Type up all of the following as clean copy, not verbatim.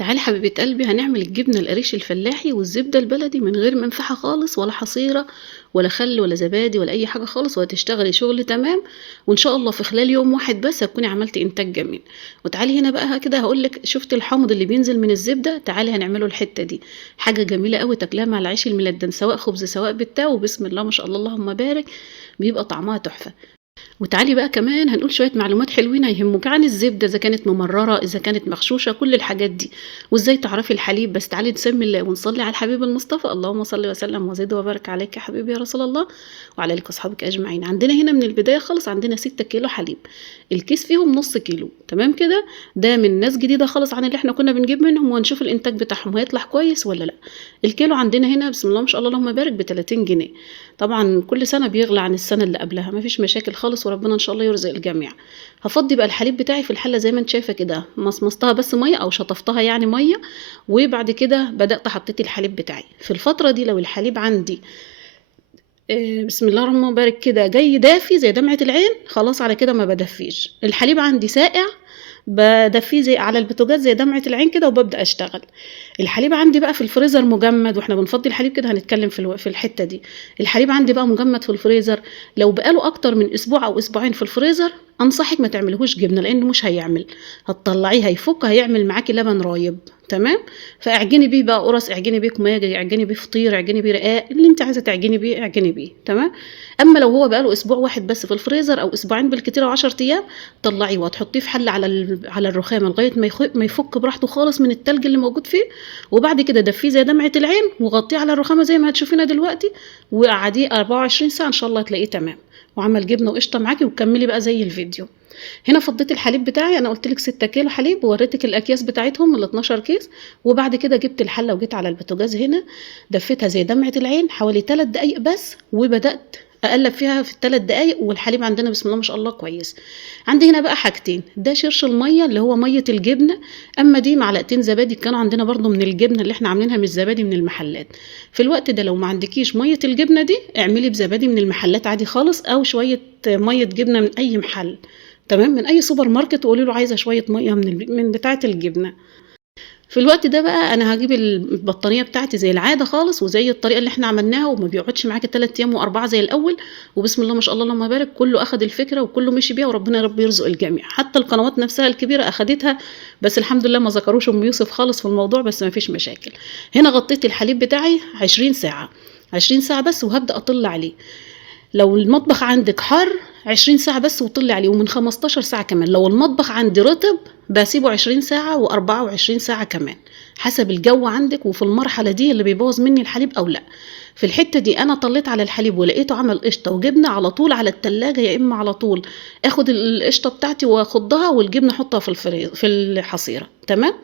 تعالي حبيبة قلبي هنعمل الجبنة القريش الفلاحي والزبدة البلدي من غير منفعة خالص ولا حصيرة ولا خل ولا زبادي ولا أي حاجة خالص، وهتشتغلي شغل تمام. وإن شاء الله في خلال يوم واحد بس هتكوني عملتي إنتاج جميل. وتعالي هنا بقى كده هقولك، شفت الحامض اللي بينزل من الزبدة؟ تعالي هنعمله الحتة دي. حاجة جميلة قوي تاكلها مع العيش الملدن، سواء خبز سواء بتاو، وبسم الله ما شاء الله اللهم بارك، بيبقى طعمها تحفة. وتعالي بقى كمان هنقول شوية معلومات حلوين هيهموك عن الزبدة، إذا كانت ممررة إذا كانت مغشوشة، كل الحاجات دي. وإزاي تعرفي الحليب. بس تعالي نسمي الله ونصلي على الحبيب المصطفى، اللهم صل وسلم وزد وبارك عليك يا حبيبي يا رسول الله وعلى آلك وأصحابك أجمعين. عندنا هنا من البداية خالص عندنا 6 كيلو حليب، الكيس فيهم نص كيلو، تمام كده. ده من ناس جديدة خالص عن اللي احنا كنا بنجيب منهم، وهنشوف الإنتاج بتاعهم هيطلع كويس ولا لأ. الكيلو عندنا هنا بسم الله ما شاء الله اللهم بارك ب 30 جنيه. طبعا كل سنة بيغلى عن السنة اللي قبلها، مفيش مشاكل خالص، وربنا إن شاء الله يرزق الجميع. هفضي بقى الحليب بتاعي في الحلة زي ما انت شايفة كده، مصمصتها بس مية أو شطفتها يعني مية. وبعد كده بدأت حطيت الحليب بتاعي في الفترة دي. لو الحليب عندي بسم الله الرحمن الرحيم كده جاي دافي زي دمعة العين، خلاص على كده ما بدفيش. الحليب عندي ساقع بدفيه زي على البوتاجاز زي دمعة العين كده وببدأ اشتغل. الحليب عندي بقى في الفريزر مجمد، واحنا بنفضي الحليب كده هنتكلم في الحتة دي. الحليب عندي بقى مجمد في الفريزر، لو بقاله اكتر من اسبوع او اسبوعين في الفريزر انصحك ما تعملهوش جبنة، لانه مش هيعمل. هتطلعيه هيفك، هيعمل معاكي لبن رايب، تمام. فاعجني بيه بقى قرص، اعجني بيه كماجي، اعجني بيه فطير، اعجني بيه رقاق، اللي انت عايزه تعجني بيه اعجني بيه، تمام. اما لو هو بقاله اسبوع واحد بس في الفريزر او اسبوعين بالكتير او 10 ايام، طلعيه وهتحطيه في حله على الرخامه لغايه ما يفك براحته خالص من التلج اللي موجود فيه. وبعد كده دفيه زي دمعه العين وغطيه على الرخامه زي ما هتشوفينا دلوقتي، وقعديه 24 ساعه ان شاء الله هتلاقيه تمام وعمل جبنه وقشطه معاكي. وكملي بقى زي الفيديو. هنا فضيت الحليب بتاعي، انا قلت لك 6 كيلو حليب ووريتك الاكياس بتاعتهم ال 12 كيس. وبعد كده جبت الحله وجيت على البوتاجاز هنا، دفيتها زي دمعه العين حوالي 3 دقايق بس، وبدات اقلب فيها في الثلاث دقايق. والحليب عندنا بسم الله ما شاء الله كويس. عندي هنا بقى حاجتين، ده شرش الميه اللي هو ميه الجبنه، اما دي معلقتين زبادي كانوا عندنا برضو من الجبنه اللي احنا عاملينها من الزبادي من المحلات. في الوقت ده لو ما عندكيش ميه الجبنه دي اعملي بزبادي من المحلات عادي خالص، او شويه ميه جبنه من اي محل، تمام، من اي سوبر ماركت، وقولي له عايزه شويه ميه من بتاعه الجبنه. في الوقت ده بقى انا هجيب البطانيه بتاعتي زي العاده خالص، وزي الطريقه اللي احنا عملناها، وما بيقعدش معاكي 3 ايام و4 زي الاول. وبسم الله ما شاء الله اللهم بارك، كله اخد الفكره وكله مشي بيها، وربنا يا رب يرزق الجميع. حتى القنوات نفسها الكبيره اخدتها، بس الحمد لله ما ذكروش ام يوسف خالص في الموضوع، بس ما فيش مشاكل. هنا غطيت الحليب بتاعي 20 ساعه، 20 ساعه بس، وهبدا اطل عليه. لو المطبخ عندك حر 20 ساعة بس وطلي عليه، ومن 15 ساعة كمان. لو المطبخ عندي رطب بسيبه 20 ساعة و24 ساعة كمان، حسب الجو عندك. وفي المرحلة دي اللي بيبوظ مني الحليب أو لأ. في الحتة دي أنا طليت على الحليب ولقيته عمل قشطة وجبنة، على طول على التلاجة، يا إما على طول اخد القشطة بتاعتي واخدها والجبنة احطها في الحصيرة، تمام.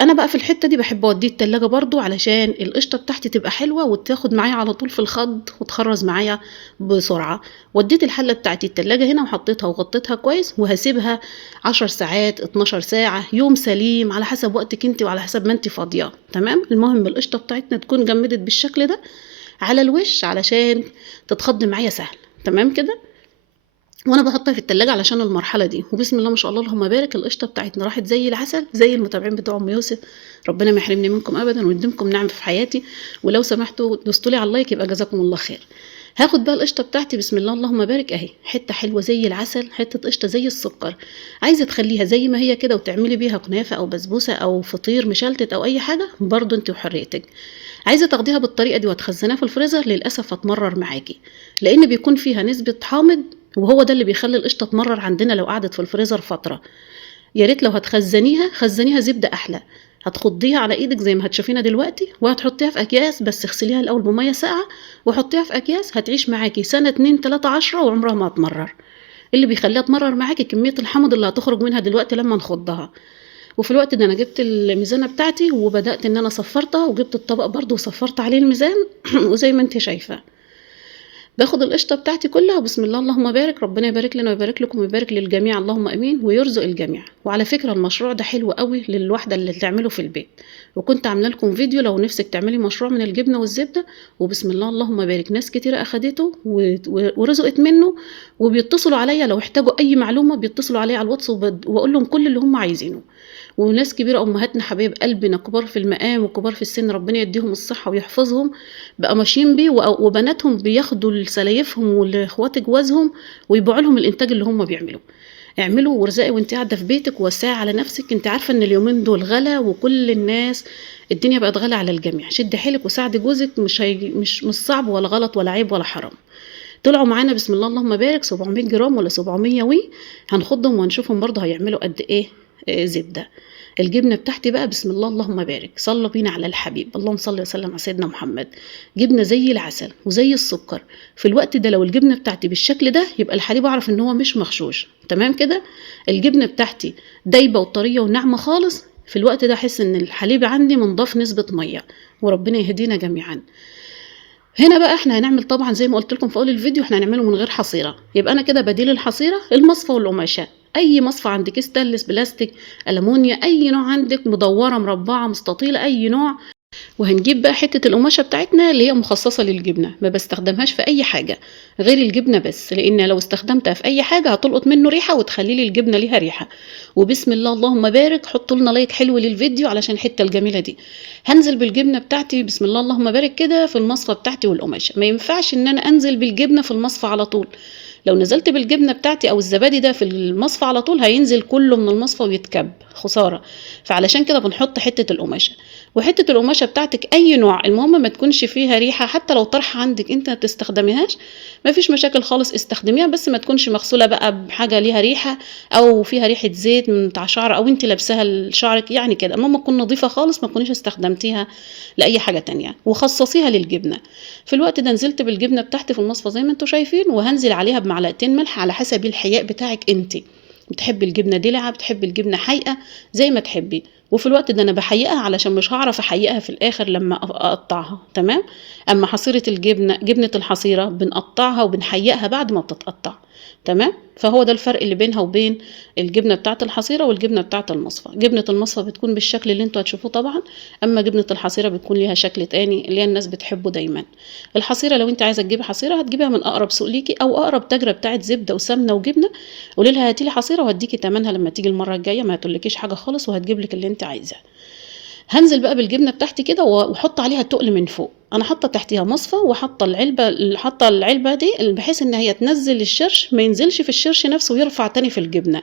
انا بقى في الحته دي بحب اوديه التلاجة برضو، علشان القشطه بتاعتي تبقى حلوه وتاخد معايا على طول في الخض وتخرز معايا بسرعه. وديت الحله بتاعتي التلاجة هنا وحطيتها وغطيتها كويس، وهسيبها 10 ساعات 12 ساعه، يوم سليم، على حسب وقتك انت وعلى حسب ما انت فاضيه، تمام. المهم القشطه بتاعتنا تكون جمدت بالشكل ده على الوش علشان تتخض معايا سهل، تمام كده. وانا بحطها في التلاجة علشان المرحله دي. وبسم الله ما شاء الله اللهم بارك، القشطه بتاعتنا راحت زي العسل، زي المتابعين بتوع ام يوسف. ربنا ما يحرمني منكم ابدا ويديمكم نعم في حياتي. ولو سمحتوا دوستوا لي على اللايك يبقى جزاكم الله خير. هاخد بقى القشطه بتاعتي بسم الله اللهم بارك اهي، حته حلوه زي العسل، حته قشطه زي السكر. عايزه تخليها زي ما هي كده وتعملي بيها كنافه او بسبوسه او فطير مشلتت او اي حاجه، برضو انت وحريتك. عايزه تاخديها بالطريقه دي وتخزنيها في الفريزر، للاسف هتمرر معاكي، لان بيكون فيها نسبه حامض، وهو ده اللي بيخلي القشطه تمرر عندنا لو قعدت في الفريزر فتره. يا ريت لو هتخزنيها خزنيها زبده احلى. هتخضيها على ايدك زي ما هتشوفينا دلوقتي، وهتحطيها في اكياس، بس اغسليها الاول بميه ساقعه وحطيها في اكياس، هتعيش معاكي سنه 2 3 10 وعمرها ما هتمرر. اللي بيخليها تمرر معاكي كميه الحمض اللي هتخرج منها دلوقتي لما نخضها. وفي الوقت ده انا جبت الميزانه بتاعتي وبدات ان انا صفرتها، وجبت الطبق برضو وصفرت عليه الميزان وزي ما انت شايفه باخد القشطه بتاعتي كلها، وبسم الله اللهم بارك، ربنا يبارك لنا ويبارك لكم ويبارك للجميع اللهم امين، ويرزق الجميع. وعلى فكره المشروع ده حلو قوي للواحده اللي تعمله في البيت، وكنت عامله لكم فيديو لو نفسك تعملي مشروع من الجبنه والزبده. وبسم الله اللهم بارك ناس كتيره اخدته ورزقت منه، وبيتصلوا عليا لو احتاجوا اي معلومه، بيتصلوا عليا على الواتس واقول لهم كل اللي هم عايزينه. وناس كبيرة أمهاتنا حبايب قلبنا كبار في المقام وكبار في السن ربنا يديهم الصحة ويحفظهم، بقى ماشيين بيه وبناتهم بياخدوا لسلايفهم ولإخوات جوازهم ويبيعوا لهم الإنتاج اللي هم بيعملوه. اعملوا وارزقي وانت قاعدة في بيتك ووسعي على نفسك، انت عارفة ان اليومين دول غلا وكل الناس الدنيا بقت غلا على الجميع، شدي حيلك وساعدي جوزك، مش صعب ولا غلط ولا عيب ولا حرام. طلعوا معانا بسم الله اللهم بارك 700 جرام ولا 700 هنخضهم وهنشوفهم برضه هيعملوا قد ايه زبدة. الجبنة بتاعتي بقى بسم الله اللهم بارك، صلوا بينا على الحبيب، اللهم صل وسلم على سيدنا محمد. جبنة زي العسل وزي السكر. في الوقت ده لو الجبنة بتاعتي بالشكل ده يبقى الحليب اعرف ان هو مش مغشوش، تمام كده. الجبنة بتاعتي دايبة وطرية وناعمة خالص، في الوقت ده احس ان الحليب عندي منضاف نسبة مية، وربنا يهدينا جميعا. هنا بقى احنا هنعمل طبعا زي ما قلت لكم في اول الفيديو احنا هنعمله من غير حصيره، يبقى انا كده بديل الحصيره المصفى والقماشه. اي مصفى عندك، ستانلس، بلاستيك، المونيا، اي نوع عندك، مدوره، مربعه، مستطيله، اي نوع. وهنجيب بقى حتة القماشة بتاعتنا اللي هي مخصصة للجبنة، ما بستخدمهاش في أي حاجة غير الجبنة بس، لأن لو استخدمتها في أي حاجة هتلقط منه ريحة وتخلي لي الجبنة ليها ريحة. وبسم الله اللهم بارك، حطوا لنا لايك حلو للفيديو علشان الحتة الجميلة دي. هنزل بالجبنة بتاعتي بسم الله اللهم بارك كده في المصفى بتاعتي والقماشة، ما ينفعش إن أنا أنزل بالجبنة في المصفى على طول. لو نزلت بالجبنة بتاعتي أو الزبادي ده في المصفى على طول هينزل كله من المصفى ويتكب، خسارة. فعلشان كده بنحط حتة القماشة. وحتة القماشة بتاعتك أي نوع، المهم ما تكونش فيها ريحة، حتى لو طرحة عندك أنت ما بتستخدميهاش ما فيش مشاكل خالص، استخدميها بس ما تكونش مغسولة بقى بحاجة ليها ريحة أو فيها ريحة زيت من بتاع شعر أو أنت لابساها لشعرك، يعني كده المهم تكون نظيفة خالص، ما تكونيش استخدمتيها لأي حاجة تانية، وخصصيها للجبنة. في الوقت ده نزلت بالجبنة بتاعتي في المصفى زي ما انتوا شايفين، وهنزل عليها بمعلقتين ملح على حسب الحياء بتاعك انت، بتحبي الجبنة دلعة، بتحبي الجبنة حيقة، زي ما تحبي. وفي الوقت ده انا بحيقها علشان مش هعرف احيقها في الاخر لما اقطعها، تمام. اما حصيرة الجبنة، جبنة الحصيرة بنقطعها وبنحيقها بعد ما بتتقطع، تمام. فهو ده الفرق اللي بينها وبين الجبنة بتاعة الحصيرة والجبنة بتاعة المصفى. جبنة المصفى بتكون بالشكل اللي انتوا هتشوفوه طبعا، اما جبنة الحصيرة بتكون ليها شكل تاني اللي هي الناس بتحبه دايما. الحصيرة لو انت عايزة تجيبي حصيرة هتجيبها من اقرب سوق ليكي او اقرب تاجرة بتاعة زبدة وسمنة وجبنة، قولي لها هاتي لي حصيرة وهديكي تمنها لما تيجي المرة الجاية، ما هتقولكيش حاجة خالص وهتجيب لك اللي انت عايزاه. هنزل بقى بالجبنه بتاعتي كده واحط عليها تقل من فوق، انا حاطه تحتيها مصفى وحاطه العلبه دي بحيث ان هي تنزل الشرش، ما ينزلش في الشرش نفسه ويرفع تاني في الجبنه،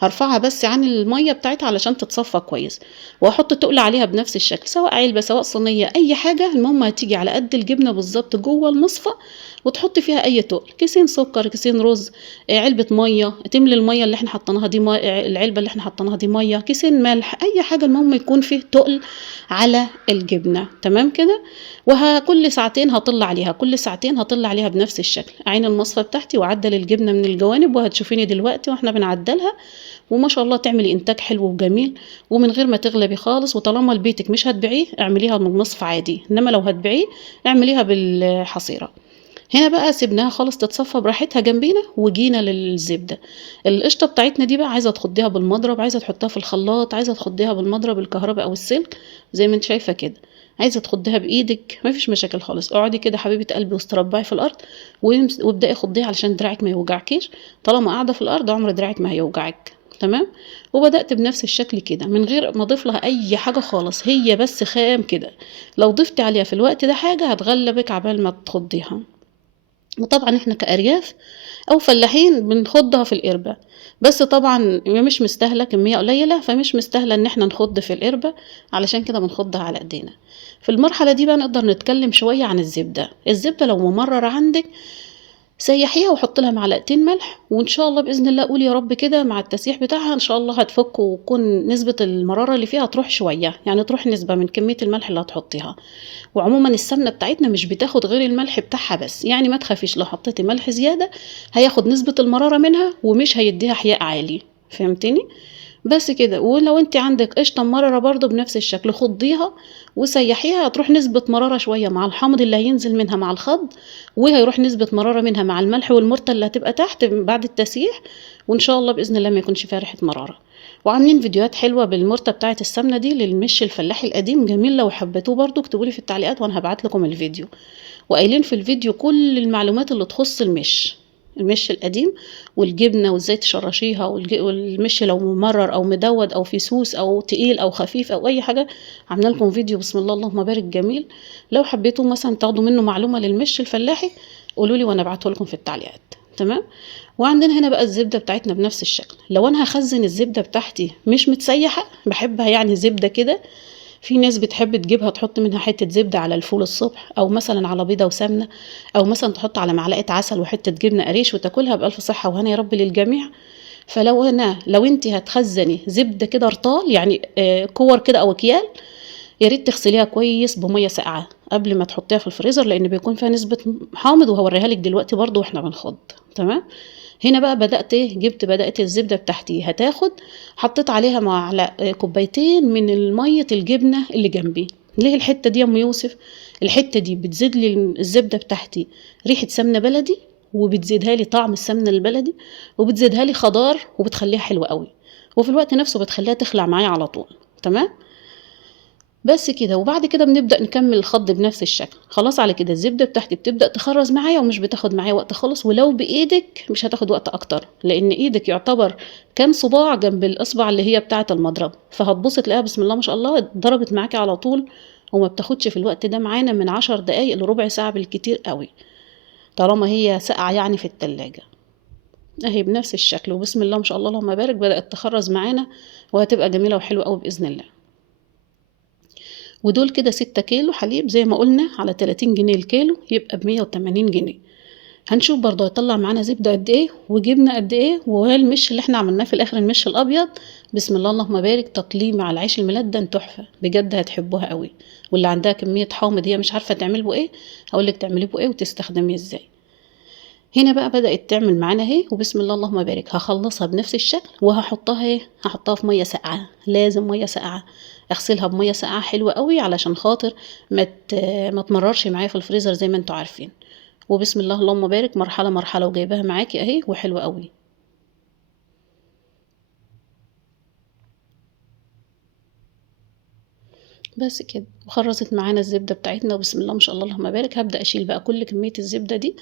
هرفعها بس عن الميه بتاعتها علشان تتصفى كويس. واحط تقل عليها بنفس الشكل، سواء علبه سواء صينيه اي حاجه، المهم هتيجي على قد الجبنه بالظبط جوه المصفى، وتحطي فيها اي تقل، كيسين سكر، كيسين رز، علبه ميه، تملي الميه اللي احنا حطيناها دي العلبه اللي احنا حطيناها دي ميه، كيسين ملح، اي حاجه المهم يكون فيه تقل على الجبنه، تمام كده. كل ساعتين هطل عليها، كل ساعتين هطل عليها بنفس الشكل، عين المصفى بتاعتي وعدل الجبنه من الجوانب، وهتشوفيني دلوقتي واحنا بنعدلها، وما شاء الله تعملي انتاج حلو وجميل ومن غير ما تغلبي خالص. وطالما لبيتك مش هتبيعيه اعمليها من نصف عادي، انما لو هتبيعيه اعمليها بالحصيره. هنا بقى سيبناها خالص تتصفى براحتها جنبينا، وجينا للزبده. القشطه بتاعتنا دي بقى عايزه تخضيها بالمضرب، عايزه تحطها في الخلاط، عايزه تخضيها بالمضرب الكهرباء او السلك زي ما انت شايفه كده، عايزه تخضيها بايدك مفيش مشاكل خالص، اقعدي كده حبيبه قلبي واستربعي في الارض وابداي خضيها علشان دراعك ما يوجعكيش، طالما قاعده في الارض عمر دراعك ما هيوجعك، تمام. وبدات بنفس الشكل كده من غير ما اضيف لها اي حاجه خالص، هي بس خام كده، لو ضفتي عليها في الوقت ده حاجه هتغلبك عبال ما تخضيها. وطبعا احنا كأرياف او فلاحين بنخضها في القربة، بس طبعا مش مستاهلة كمية قليلة، فمش مستاهلة ان احنا نخض في القربة، علشان كده بنخضها على ايدينا. في المرحلة دي بقى نقدر نتكلم شوية عن الزبدة. الزبدة لو ممررة عندك سيحيها وحط لها معلقتين ملح، وان شاء الله باذن الله قول يا رب كده مع التسيح بتاعها ان شاء الله هتفك، وتكون نسبه المراره اللي فيها تروح شويه، يعني تروح نسبه من كميه الملح اللي هتحطيها. وعموما السمنه بتاعتنا مش بتاخد غير الملح بتاعها بس، يعني ما تخافيش لو حطيتي ملح زياده هياخد نسبه المراره منها ومش هيديها حياء عالي، فهمتني؟ بس كده. ولو انت عندك قشطه مرره برضو بنفس الشكل خضيها وسيحيها، هتروح نسبه مراره شويه مع الحامض اللي هينزل منها مع الخض، وهيروح نسبه مراره منها مع الملح والمرته اللي هتبقى تحت بعد التسييح، وان شاء الله باذن الله ما يكونش فيها ريحه مراره. وعاملين فيديوهات حلوه بالمرته بتاعه السمنه دي للمش الفلاحي القديم جميل، لو حبيتوه برضو اكتبوا لي في التعليقات وانا هبعت لكم الفيديو، وقايلين في الفيديو كل المعلومات اللي تخص المش، المش القديم والجبنة وازاي تشرشيها والمش لو ممرر او مدود او في سوس او تقيل او خفيف او اي حاجة. عامله لكم فيديو بسم الله اللهم بارك جميل، لو حبيتوا مثلا تاخدوا منه معلومة للمش الفلاحي قولوا لي وانا ابعته لكم في التعليقات. تمام. وعندنا هنا بقى الزبدة بتاعتنا بنفس الشكل. لو انا هخزن الزبدة بتاعتي مش متسيحة، بحبها يعني زبدة كده، في ناس بتحب تجيبها تحط منها حتة زبدة على الفول الصبح، او مثلا على بيضة وسمنة، او مثلا تحط على معلقة عسل وحتة جبنة قريش وتاكلها بألف صحة وهنا يا رب للجميع. لو انت هتخزني زبدة كده رطال يعني كور كده او اكيال، يا ريت تغسليها كويس بمية ساقعة قبل ما تحطيها في الفريزر، لان بيكون فيها نسبة حامض وهوريها لك دلوقتي برضو واحنا بنخض. تمام. هنا بقى بدأت الزبدة بتاعتي هتاخد، حطيت عليها كوبايتين من المية الجبنة اللي جنبي. ليه الحتة دي يا ام يوسف؟ الحتة دي بتزيد لي الزبدة بتاعتي ريحة سمنة بلدي، وبتزيدها لي طعم السمنة البلدي، وبتزيدها لي خضار، وبتخليها حلوة قوي، وفي الوقت نفسه بتخليها تخلع معايا على طول. تمام. بس كده. وبعد كده بنبدأ نكمل الخض بنفس الشكل. خلاص على كده الزبدة بتاعتي بتبدأ تخرز معايا ومش بتاخد معايا وقت خالص، ولو بإيدك مش هتاخد وقت أكتر، لأن إيدك يعتبر كام صباع جنب الإصبع اللي هي بتاعة المضرب، فهتبص تلاقيها بسم الله ما شاء الله ضربت معاكي على طول. وما بتاخدش في الوقت ده معانا من 10 دقايق لربع ساعة بالكتير قوي، طالما هي ساقعة يعني في التلاجة. اهي بنفس الشكل وبسم الله ما شاء الله اللهم بارك بدأت تخرز معانا، وهتبقى جميلة وحلوة قوي بإذن الله. ودول كده 6 كيلو حليب زي ما قلنا على 30 جنيه الكيلو، يبقى ب180 جنيه. هنشوف برضه هيطلع معانا زبدة قد ايه وجبنة قد ايه، والمش اللي احنا عملناه في الاخر المش الابيض بسم الله اللهم بارك تطليه مع العيش الملدن تحفة بجد، هتحبوها قوي. واللي عندها كمية حامض هي مش عارفة تعمل بيه ايه، هقولك تعمليه بيه ايه وتستخدميه ازاي. هنا بقى بدأت تعمل معانا اهي وبسم الله اللهم بارك. هخلصها بنفس الشكل وهحطها ايه، هحطها في ميه ساقعه، لازم ميه ساقعه، اغسلها بميه ساقعه حلوه قوي علشان خاطر ما تمررش معايا في الفريزر زي ما انتوا عارفين. وبسم الله اللهم بارك مرحله مرحله وجايباها معاكي اهي وحلوه قوي. بس كده وخرزت معانا الزبدة بتاعتنا وبسم الله ما شاء الله اللهم بارك. هبدأ أشيل بقى كل كمية الزبدة دي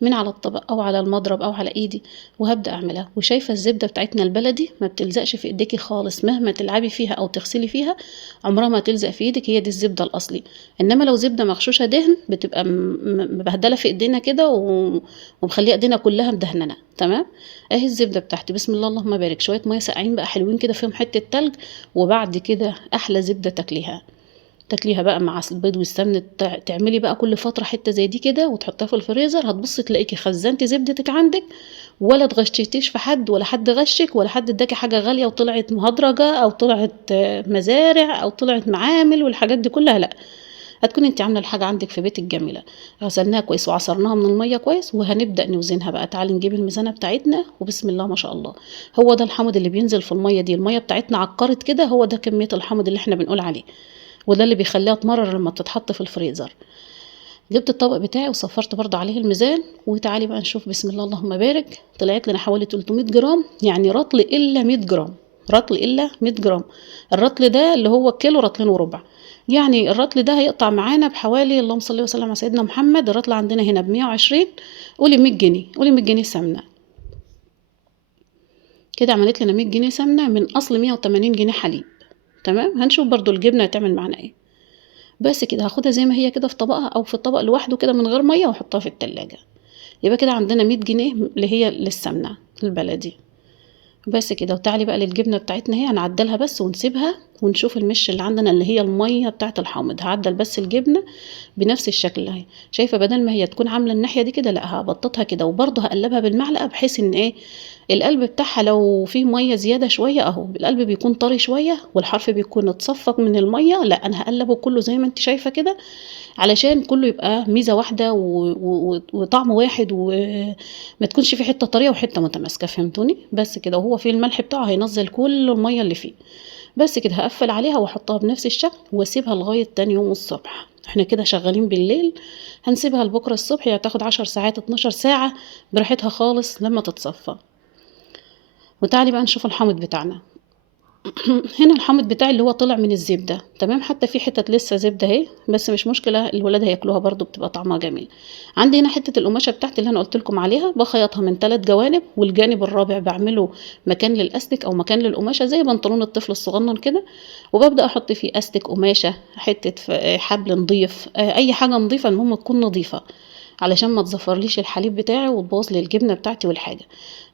من على الطبق أو على المضرب أو على إيدي، وهبدأ أعملها. وشايفة الزبدة بتاعتنا البلدي ما بتلزقش في إيديكي خالص، مهما تلعبي فيها أو تغسلي فيها عمرها ما تلزق في إيدك، هي دي الزبدة الأصلي. إنما لو زبدة مغشوشة دهن بتبقى مبهدلة في إيدينا كده ومخليه إيدينا كلها مدهننة. تمام. أهي الزبدة بتاعتي بسم الله اللهم بارك، شوية مية ساقعين بقى حلوين كده فيهم حتة تلج، وبعد كده أحلى زبدة تاكليها بقى مع البيض والسمنة. تعملي بقى كل فترة حتة زي دي كده وتحطها في الفريزر، هتبصي تلاقيكي خزنتي زبدتك عندك، ولا تغشيتيش في حد، ولا حد غشك، ولا حد اداكي حاجة غالية وطلعت مهدرجة او طلعت مزارع او طلعت معامل والحاجات دي كلها، لا. هتكون انت عامله الحاجه عندك في بيتك جميله. غسلناها كويس وعصرناها من الميه كويس، وهنبدا نوزنها بقى. تعالي نجيب الميزانه بتاعتنا وبسم الله ما شاء الله. هو ده الحمض اللي بينزل في الميه دي، الميه بتاعتنا عكرت كده، هو ده كميه الحمض اللي احنا بنقول عليه، وده اللي بيخليها تمرر لما تتحط في الفريزر. جبت الطبق بتاعي وصفرت برضه عليه الميزان، وتعالي بقى نشوف بسم الله اللهم بارك. طلعت لنا حوالي 300 جرام، يعني رطل الا 100 جرام، رطل الا 100 جرام. الرطل ده اللي هو كيلو رطلين وربع، يعني الرطل ده هيقطع معانا بحوالي اللهم صل وسلم على سيدنا محمد. الرطل عندنا هنا ب120، قولي 100 جنيه، قولي 100 جنيه سمنه. كده عملت لنا 100 جنيه سمنه من اصل 180 جنيه حليب. تمام. هنشوف برضو الجبنه هتعمل معانا ايه. بس كده هاخدها زي ما هي كده في طبقها او في الطبق لوحده كده من غير ميه واحطها في التلاجة. يبقى كده عندنا 100 جنيه اللي هي للسمنه البلدي. بس كده. وتعالي بقى للجبنه بتاعتنا هي هنعدلها بس ونسيبها ونشوف المش اللي عندنا اللي هي الميه بتاعه الحامض. هعدل بس الجبنه بنفس الشكل اهي. شايفه بدل ما هي تكون عامله الناحيه دي كده، لا هبططها كده وبرضه هقلبها بالمعلقه بحيث ان ايه القلب بتاعها لو فيه ميه زياده شويه اهو القلب بيكون طري شويه والحرف بيكون اتصفق من الميه، لا انا هقلبه كله زي ما انت شايفه كده علشان كله يبقى ميزه واحده وطعم واحد، وما تكونش في حته طريه وحته متماسكه. فهمتوني؟ بس كده. وهو فيه الملح بتاعه هينزل كل الميه اللي فيه. بس كده هقفل عليها واحطها بنفس الشكل واسيبها لغايه تاني يوم الصبح. احنا كده شغالين بالليل، هنسيبها لبكره الصبح، هي هتاخد 10 ساعات 12 ساعه براحتها خالص لما تتصفى. وتعالي بقى نشوف الحامض بتاعنا. هنا الحامض بتاعي اللي هو طلع من الزبدة، تمام، حتى في حتت لسه زبدة اهي، بس مش مشكلة الولاد هياكلوها برضو، بتبقى طعمها جميل. عندي هنا حتة القماشة بتاعتي اللي انا قلت لكم عليها، بخيطها من 3 جوانب، والجانب الرابع بعمله مكان للاستك او مكان للقماشة زي بنطلون الطفل الصغنن كده، وببدأ احط فيه استك، قماشة، حتة حبل نضيف، اي حاجة نضيفة، المهم تكون نضيفة علشان ما تزفرليش الحليب بتاعي وتبوظ لي الجبنة بتاعتي والحاجة.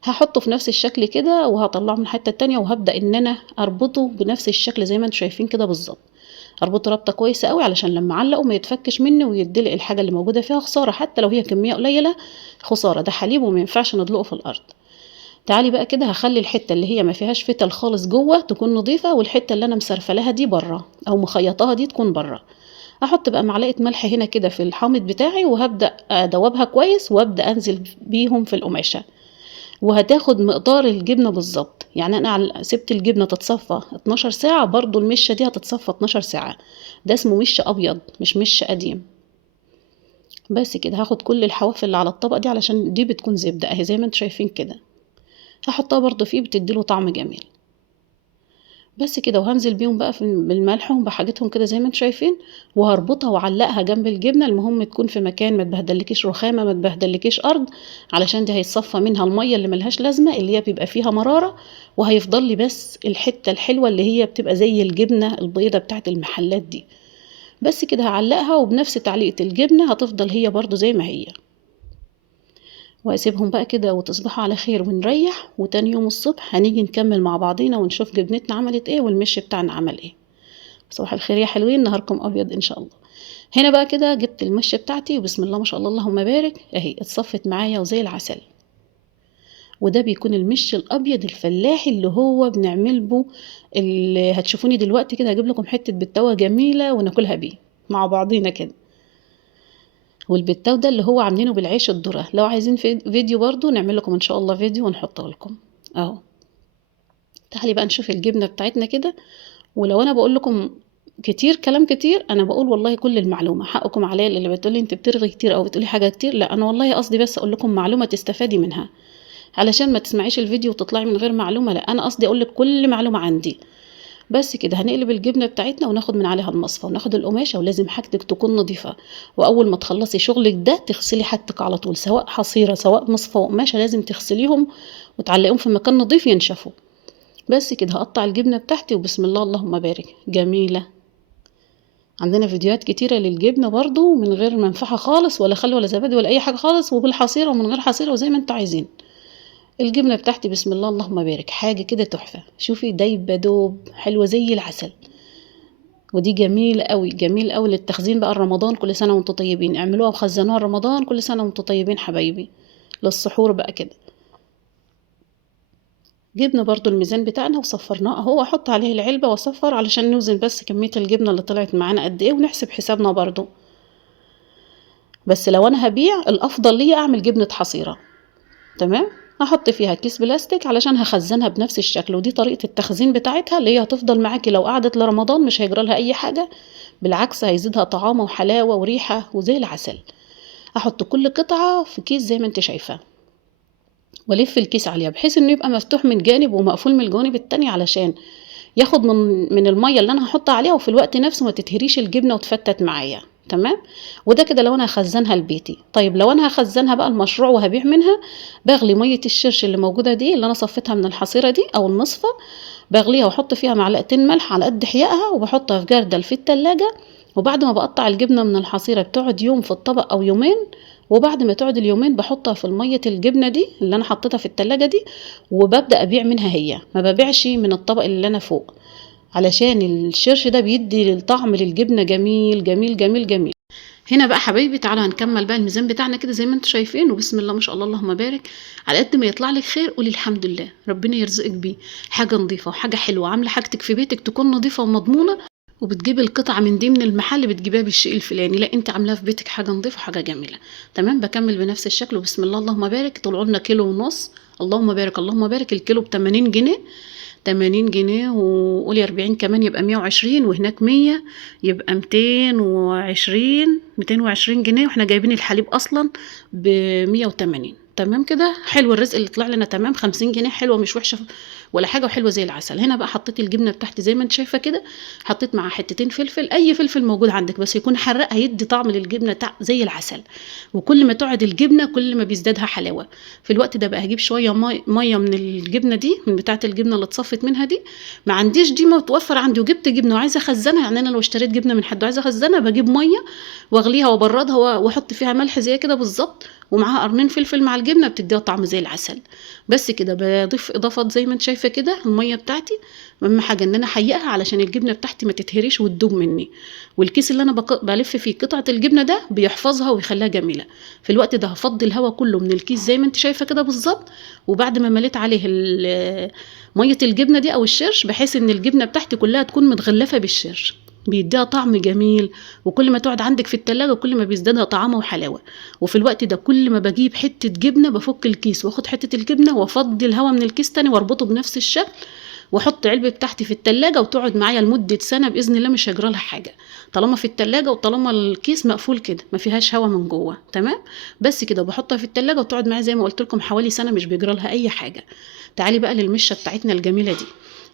هحطه في نفس الشكل كده، وهطلعه من الحتة التانية، وهبدأ ان انا اربطه بنفس الشكل زي ما انتم شايفين كده بالظبط. اربطه ربطة كويسة قوي علشان لما اعلقه ما يتفكش مني ويدلق الحاجة اللي موجودة فيها خسارة، حتى لو هي كمية قليلة خسارة، ده حليب وما ينفعش ندلقه في الارض. تعالي بقى كده، هخلي الحتة اللي هي ما فيهاش فتل خالص جوه تكون نظيفة، والحتة اللي انا مسرفلها دي بره او مخيطاها دي تكون بره. احط بقى معلقه ملح هنا كده في الحامض بتاعي، وهبدا ادوبها كويس، وابدا انزل بيهم في القماشه، وهتاخد مقدار الجبنه بالظبط. يعني انا سبت الجبنه تتصفى 12 ساعه، برضو المشه دي هتتصفى 12 ساعه. ده اسمه مش ابيض، مش مش قديم. بس كده هاخد كل الحواف اللي على الطبق دي، علشان دي بتكون زبده اهي زي ما انتم شايفين كده، هحطها برضو فيه بتديله طعم جميل. بس كده، وهنزل بيهم بقى بالملح وبحاجتهم كده زي ما انتم شايفين، وهربطها واعلقها جنب الجبنه. المهم تكون في مكان ما تبهدلكيش رخامه، ما تبهدلكيش ارض، علشان دي هيتصفى منها الميه اللي ملهاش لازمه، اللي هي بيبقى فيها مراره، وهيفضل لي بس الحته الحلوه اللي هي بتبقى زي الجبنه البيضه بتاعت المحلات دي. بس كده هعلقها، وبنفس تعليقه الجبنه هتفضل هي برضو زي ما هي، واسيبهم بقى كده وتصبحوا على خير ونريح. وتاني يوم الصبح هنيجي نكمل مع بعضينا ونشوف جبنتنا عملت ايه والمش بتاعنا عمل ايه. صباح الخير يا حلوين، نهاركم ابيض ان شاء الله. هنا بقى كده جبت المش بتاعتي، وبسم الله ما شاء الله اللهم بارك، اهي اتصفت معايا وزي العسل. وده بيكون المش الابيض الفلاحي اللي هو بنعمل به، اللي هتشوفوني دلوقتي كده هجيب لكم حته بتوه جميله وناكلها بيه مع بعضينا كده. والبتاو ده اللي هو عاملينه بالعيش الذره، لو عايزين فيديو برضو نعمل لكم ان شاء الله فيديو ونحطه لكم اهو. تعالي بقى نشوف الجبنه بتاعتنا كده. ولو انا بقول لكم كتير كلام كتير، انا بقول والله كل المعلومه حقكم عليا، اللي بتقولي انت بترغي كتير او بتقولي حاجه كتير، لا انا والله قصدي بس اقول لكم معلومه تستفادي منها، علشان ما تسمعيش الفيديو وتطلعي من غير معلومه، لا انا قصدي اقول لك كل معلومه عندي. بس كده هنقلب الجبنه بتاعتنا وناخد من عليها المصفى، وناخد القماشه، ولازم حاجتك تكون نظيفه. واول ما تخلصي شغلك ده تغسلي حاجتك على طول، سواء حصيره سواء مصفى وقماشه، لازم تغسليهم وتعلقيهم في مكان نظيف ينشفوا. بس كده هقطع الجبنه بتاعتي، وبسم الله اللهم بارك، جميله. عندنا فيديوهات كتيرة للجبنة برضو من غير منفعة خالص، ولا خل ولا زبادي ولا أي حاجة خالص، وبالحصيرة ومن غير حصيرة وزي ما انتوا عايزين. الجبنة بتاعتي بسم الله اللهم بارك حاجة كده تحفة، شوفي دايبة دوب حلوة زي العسل. ودي جميل قوي، جميل قوي للتخزين بقى رمضان، كل سنة وانتوا طيبين، اعملوها وخزنوها رمضان، كل سنة وانتوا طيبين حبايبي، للسحور بقى كده. جبنا برضو الميزان بتاعنا وصفرناه اهو، احط عليه العلبة واصفر علشان نوزن بس كمية الجبنة اللي طلعت معانا قد ايه، ونحسب حسابنا برضو. بس لو انا هبيع الافضل ليا اعمل جبنة حصيرة، تمام. هحط فيها كيس بلاستيك علشان هخزنها بنفس الشكل، ودي طريقة التخزين بتاعتها اللي هي هتفضل معاكي لو قعدت لرمضان، مش هيجرى لها اي حاجة، بالعكس هيزيدها طعامة وحلاوة وريحة وزي العسل. احط كل قطعة في كيس زي ما انت شايفة، والف الكيس عليها بحيث انه يبقى مفتوح من جانب ومقفول من الجانب التاني، علشان ياخد من المية اللي انا هحطها عليها، وفي الوقت نفسه ما تتهريش الجبنة وتفتت معايا، تمام. وده كده لو انا هخزنها لبيتي. طيب لو انا هخزنها بقى المشروع وهبيع منها، بغلي مية الشرش اللي موجودة دي اللي انا صفيتها من الحصيرة دي او المصفى، بغليها واحط فيها معلقتين ملح على قد حيائها، وبحطها في جردل في التلاجة. وبعد ما بقطع الجبنة من الحصيرة بتقعد يوم في الطبق او يومين، وبعد ما تقعد اليومين بحطها في المية الجبنة دي اللي انا حطيتها في التلاجة دي، وببدأ ابيع منها، هي ما ببيعش من الطبق اللي انا فوق، علشان الشرش ده بيدي الطعم للجبنة جميل جميل جميل جميل. هنا بقى حبايبي تعالوا هنكمل بقى الميزان بتاعنا كده زي ما انتم شايفين، وبسم الله ما شاء الله اللهم بارك. على قد ما يطلع لك خير قولي الحمد لله، ربنا يرزقك بيه حاجة نظيفة وحاجة حلوة، عاملة حاجتك في بيتك تكون نظيفة ومضمونة، وبتجيبي القطعة من دي من المحل بتجيبها بالشيء الفلاني، لا انت عاملاها في بيتك حاجة نظيفة وحاجة جميلة، تمام. بكمل بنفس الشكل، وبسم الله اللهم بارك. طلعوا لنا كيلو ونص، اللهم بارك اللهم بارك. الكيلو ب80 جنيه، 80 جنيه، وقولي 40 كمان يبقى 120، وهناك 100 يبقى 220 جنيه، واحنا جايبين الحليب اصلا ب180. تمام كده، حلو الرزق اللي طلع لنا، تمام. 50 جنيه حلوه مش وحشه ولا حاجه، وحلوه زي العسل. هنا بقى حطيت الجبنه بتاعتي زي ما انت شايفه كده، حطيت معاها حتتين فلفل، اي فلفل موجود عندك بس يكون حراق، هيدي طعم للجبنه زي العسل. وكل ما تقعد الجبنه كل ما بيزدادها حلاوه. في الوقت ده بقى هجيب شويه ميه من الجبنه دي، من بتاعه الجبنه اللي اتصفت منها دي. ما عنديش دي متوفر عندي وجبت جبنه وعايزه اخزنها، يعني انا لو اشتريت جبنه من حد وعايزه اخزنها بجيب ميه واغليها وابردها واحط فيها ملح زي كده بالظبط، ومعاها قرنين فلفل مع الجبنه، بتديها طعم زي العسل. بس كده بضيف اضافات زي ما انت شايفه كده الميه بتاعتي. اهم حاجه ان انا احيقها علشان الجبنه بتاعتي ما تتهريش وتدوب مني. والكيس اللي انا بلف فيه قطعه الجبنه ده بيحفظها ويخليها جميله. في الوقت ده هفضي الهواء كله من الكيس زي ما انت شايفه كده بالظبط. وبعد ما مليت عليه ميه الجبنه دي او الشرش، بحيث ان الجبنه بتاعتي كلها تكون متغلفه بالشرش، بيديها طعم جميل. وكل ما تقعد عندك في التلاجة كل ما بيزدادها طعامة وحلاوة. وفي الوقت ده كل ما بجيب حتة جبنة بفك الكيس واخد حتة الجبنة وافضي الهواء من الكيس تاني واربطه بنفس الشكل، واحط علبة بتاعتي في التلاجة وتقعد معايا لمدة سنة بإذن الله، مش هيجرى لها حاجة طالما في التلاجة وطالما الكيس مقفول كده ما فيهاش هوا من جوه. تمام. بس كده بحطها في التلاجة وتقعد معايا زي ما قلت لكم حوالي سنة، مش بيجرى لها أي حاجة. تعالي بقى للمشة بتاعتنا الجميلة دي.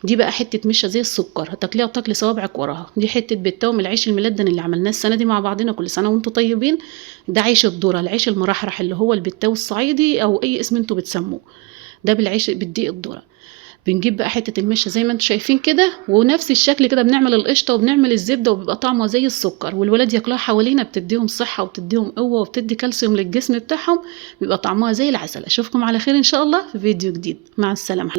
دي بقى حته مشه زي السكر، هتاكليها وتاكلي صوابعك وراها. دي حته بتاو من العيش الملدن اللي عملناه السنه دي مع بعضنا، كل سنه وانتم طيبين. ده عيش الذره، العيش المرحرح اللي هو البتاو الصعيدي او اي اسم انتوا بتسموه. ده بالعيش بالدقيق الذره. بنجيب بقى حته المشه زي ما انتم شايفين كده، ونفس الشكل كده بنعمل القشطه وبنعمل الزبده، وبيبقى طعمها زي السكر، والولاد ياكلوها حوالينا، بتديهم صحه وبتديهم قوه وبتدي كالسيوم للجسم بتاعهم. بيبقى طعمها زي العسل. اشوفكم على خير ان شاء الله في فيديو جديد. مع السلامه.